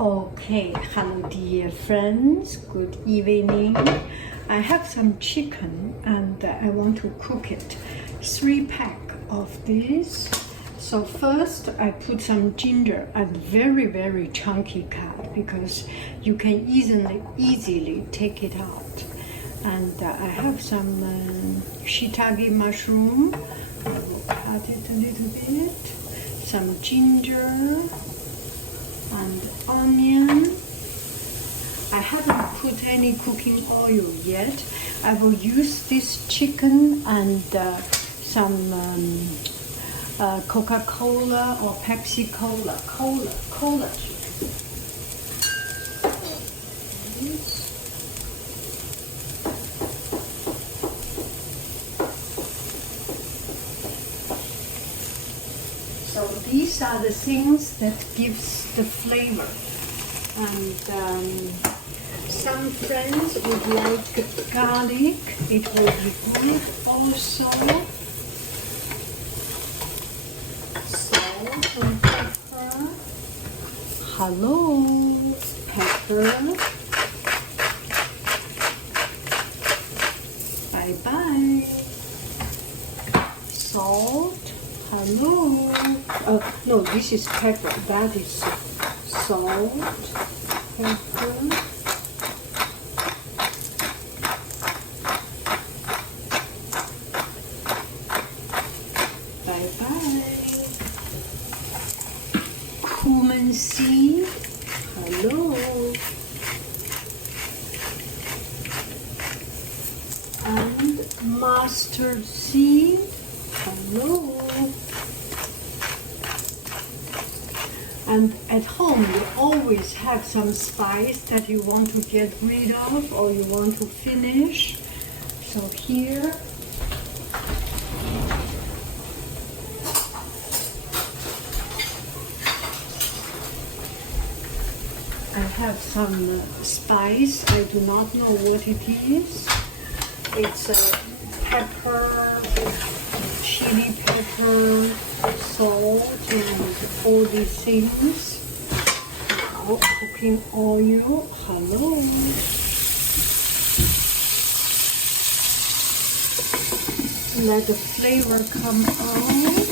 Okay, hello dear friends, good evening. I have some chicken and I want to cook it. 3 pack of this. So first I put some ginger and very chunky cut because you can easily take it out. And I have some shiitake mushroom. I will cut it a little bit. Some ginger and onion. I haven't put any cooking oil yet. I will use this chicken and some Coca-Cola or Pepsi Cola chicken. So these are the things that gives the flavor. And some friends would like garlic. It will be good also. Salt and pepper. Hello, pepper. Bye. Salt. Hello. No, this is pepper. That is salt, pepper. Bye. Cumin seed. Hello. And mustard seed. Hello. And at home, you always have some spice that you want to get rid of or you want to finish. So here, I have some spice. I do not know what it is. It's pepper, chili pepper, salt, and all these things. Now cooking oil. Hello. Let the flavor come out.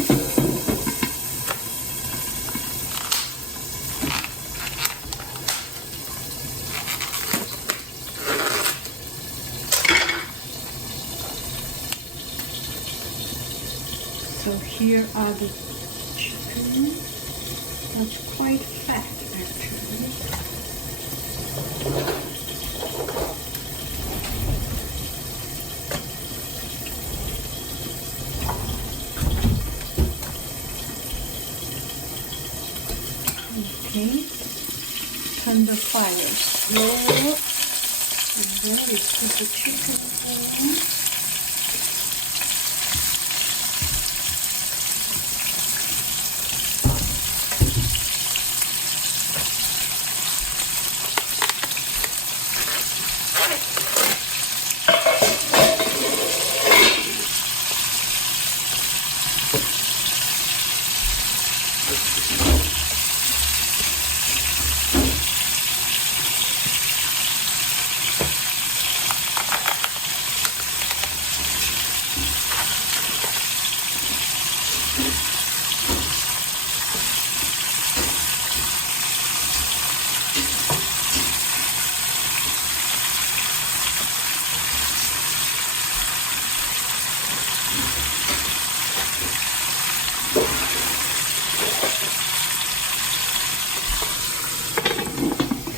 So here are the chicken. That's quite fat actually. Okay. Turn the fire slow. And then we put the chicken in.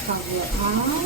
Cover up.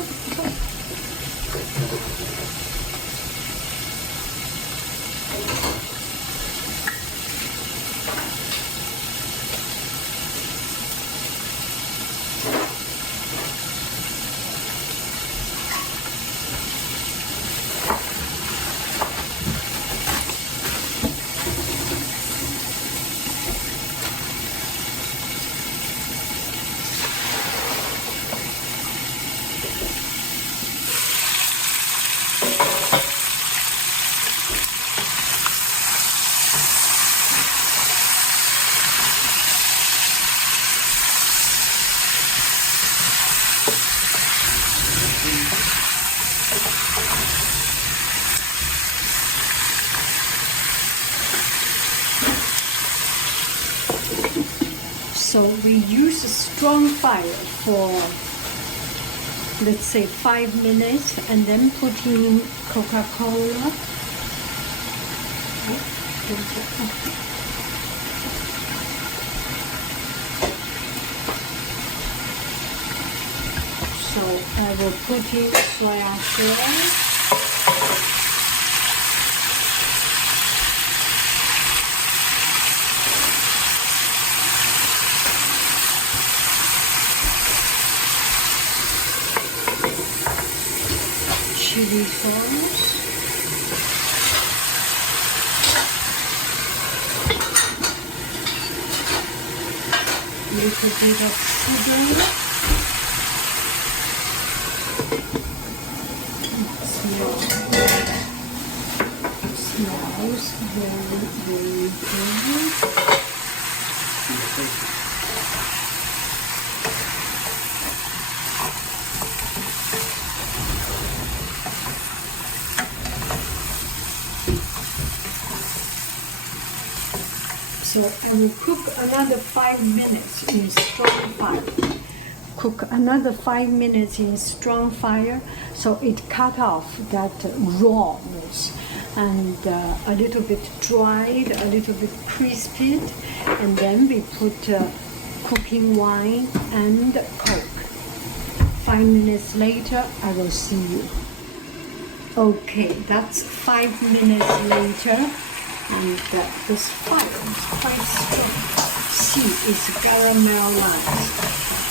So we use a strong fire for, let's say, 5 minutes, and then put in Coca-Cola. So I will put in soya sauce. Chili sauce. Little bit of sugar. Smells very, very good. So I will cook another 5 minutes in strong fire. Cook another 5 minutes in strong fire, so it cut off that rawness and a little bit dried, a little bit crispy, and then we put cooking wine and Coke. 5 minutes later, I will see you. Okay, that's 5 minutes later, and this fire is quite strong. See, it's caramelized.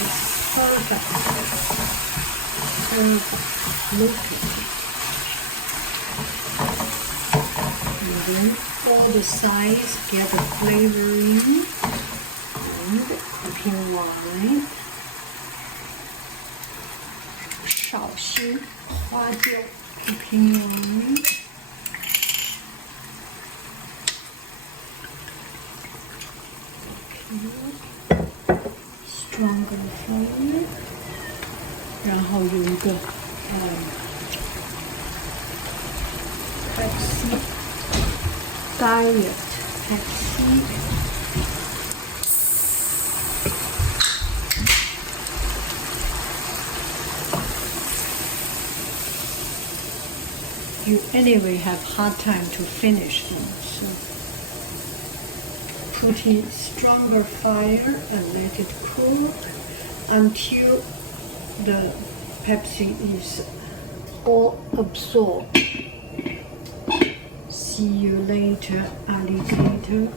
It's perfect. Looking. And then all the sides get the flavoring and cooking wine. 绍兴花椒 cooking wine. Stronger flavor. 然后有一个Pepsi Diet Pepsi. You anyway have hard time to finish them, so put in stronger fire and let it cook until the Pepsi is all absorbed. See you later, alligator.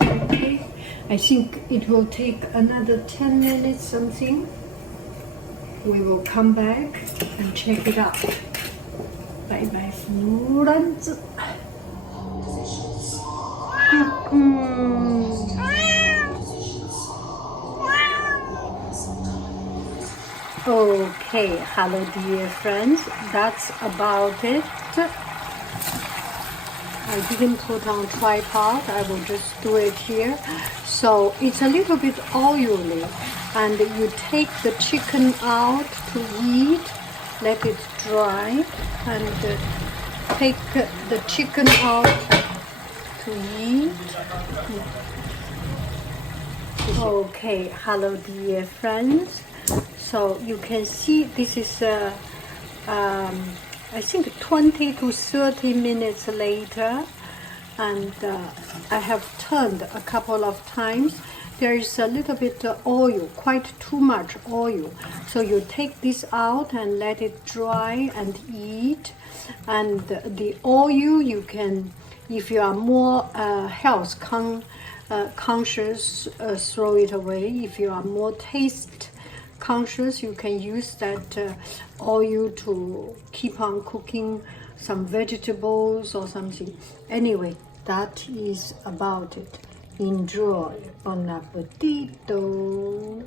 Okay, I think it will take another 10 minutes something. We will come back and check it out. Bye bye, 弗兰兹。Okay, hello dear friends, that's about it. I didn't put on tripod, I will just do it here. So it's a little bit oily, and you take the chicken out to eat, let it dry, and take the chicken out to eat. Okay, hello dear friends. So you can see this is I think 20 to 30 minutes later, and I have turned a couple of times. There is a little bit of oil, quite too much oil. So you take this out and let it dry and eat. And the oil you can, if you are more health conscious, throw it away. If you are more taste conscious, you can use that oil to keep on cooking some vegetables or something. Anyway, that is about it. Enjoy. Buon appetito.